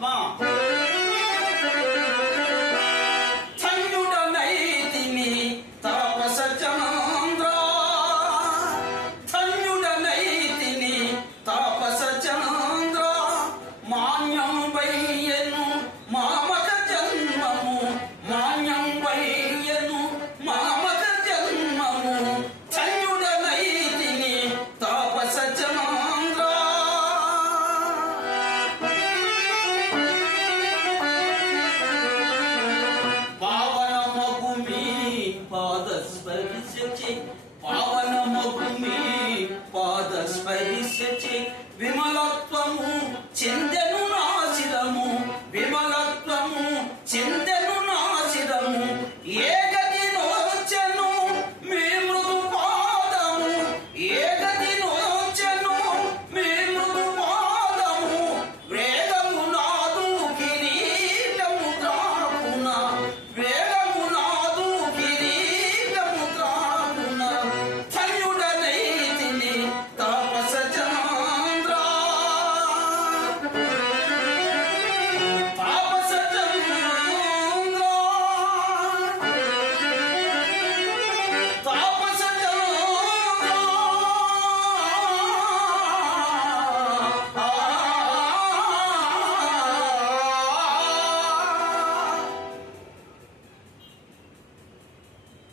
什？పాద స్పర్శించి పావనముకు మీ